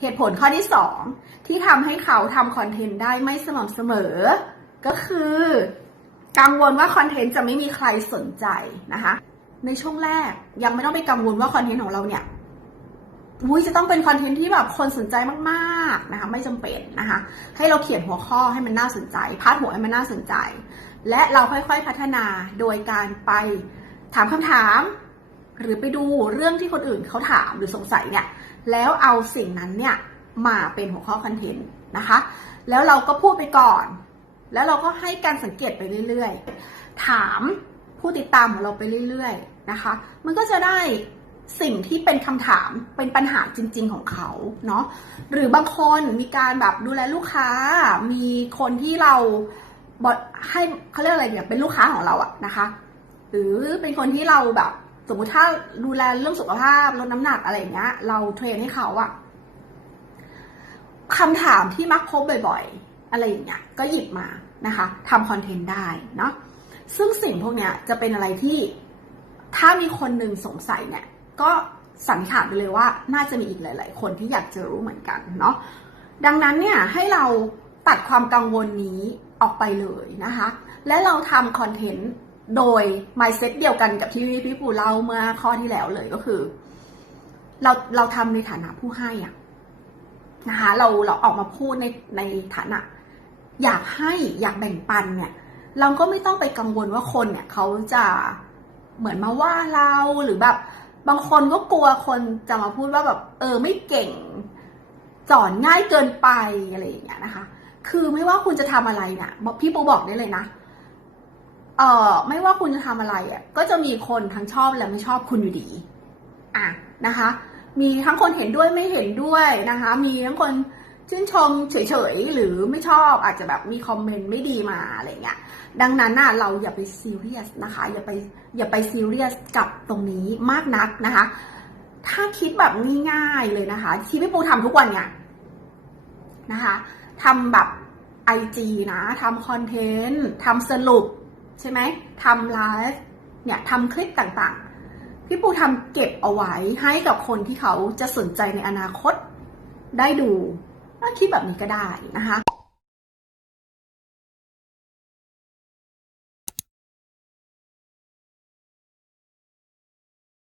เหตุผลข้อที่สองที่ทำให้เขาทำคอนเทนต์ได้ไม่สม่ำเสมอ ก็คือ กังวลว่าคอนเทนต์จะไม่มีใครสนใจนะคะ ในช่วงแรกยังไม่ต้องไปกังวลว่าคอนเทนต์ของเราเนี่ยอุ้ยจะต้องเป็นคอนเทนต์ที่แบบคนสนใจมากๆนะคะไม่จำเป็นนะคะ ให้เราเขียนหัวข้อให้มันน่าสนใจพาดหัวให้มันน่าสนใจ และเราค่อยๆพัฒนาโดยการไปถามคำถาม หรือไปดูเรื่องที่คนอื่นเขาถามหรือสงสัยเนี่ยแล้วเอาสิ่งนั้นเนี่ยมาเป็นหัวข้อคอนเทนต์นะคะ แล้วเราก็พูดไปก่อน แล้วเราก็ให้การสังเกตไปเรื่อยๆ ถามผู้ติดตามของเราไปเรื่อยๆนะคะ มันก็จะได้สิ่งที่เป็นคำถามเป็นปัญหาจริง ๆของเขาเนาะหรือบางคนมีการแบบดูแลลูกค้า มีคนที่เราบอให้เขาเรียกอะไรเนี่ยเป็นลูกค้าของเราอะนะคะ หรือเป็นคนที่เราแบบ สมมติถ้าดูแลเรื่องสุขภาพลดน้ำหนักอะไรอย่างเงี้ย เราเทรนให้เขาอะคำถามที่มักพบบ่อยๆ อะไรอย่างเงี้ย ก็หยิบมานะคะทำคอนเทนต์ได้เนาะซึ่งสิ่งพวกเนี้ยจะเป็นอะไรที่ถ้ามีคนหนึ่งสงสัยเนี่ย ก็สันนิษฐานไปเลยว่าน่าจะมีอีกหลาย ๆ คนที่อยากจะรู้เหมือนกันเนาะดังนั้นเนี่ยให้เราตัดความกังวลนี้ออกไปเลยนะคะ และเราทำคอนเทนต์ โดย mindset เดียวกันกับที่พี่ปูเล่าเมื่อข้อที่แล้วเลยก็คือ เราเราทำในฐานะผู้ให้อะนะคะเราเราออกมาพูดในในฐานะ อยากให้อยากแบ่งปันเนี่ย เราก็ไม่ต้องไปกังวลว่าคนเนี่ยเขาจะเหมือนมาว่าเราหรือแบบ บางคนก็กลัวคนจะมาพูดว่าแบบ เออไม่เก่งสอนง่ายเกินไปอะไรอย่างเงี้ยนะคะ คือไม่ว่าคุณจะทำอะไรเนี่ยพี่ปูบอกได้เลยนะ เอ่อไม่ว่าคุณจะทำอะไรอะก็จะมีคนทั้งชอบและไม่ชอบคุณอยู่ดีอะนะคะ มีทั้งคนเห็นด้วยไม่เห็นด้วยนะคะ มีทั้งคนชื่นชมเฉยๆหรือไม่ชอบอาจจะแบบมีคอมเมนต์ไม่ดีมาอะไรเงี้ยดังนั้นน่ะเราอย่าไปซีเรียสนะคะ อย่าไปอย่าไปซีเรียสกับตรงนี้มากนักนะคะ ถ้าคิดแบบง่ายๆเลยนะคะที่พี่ปูทำทุกวันเนี่ยนะคะทำแบบ IG นะทำคอนเทนต์ทำสรุป ใช่ไหมทำไลฟ์เนี่ยทำคลิปต่างๆ พี่ปูทำเก็บเอาไว้ให้กับคนที่เขาจะสนใจในอนาคตได้ดูคิดแบบนี้ก็ได้นะคะ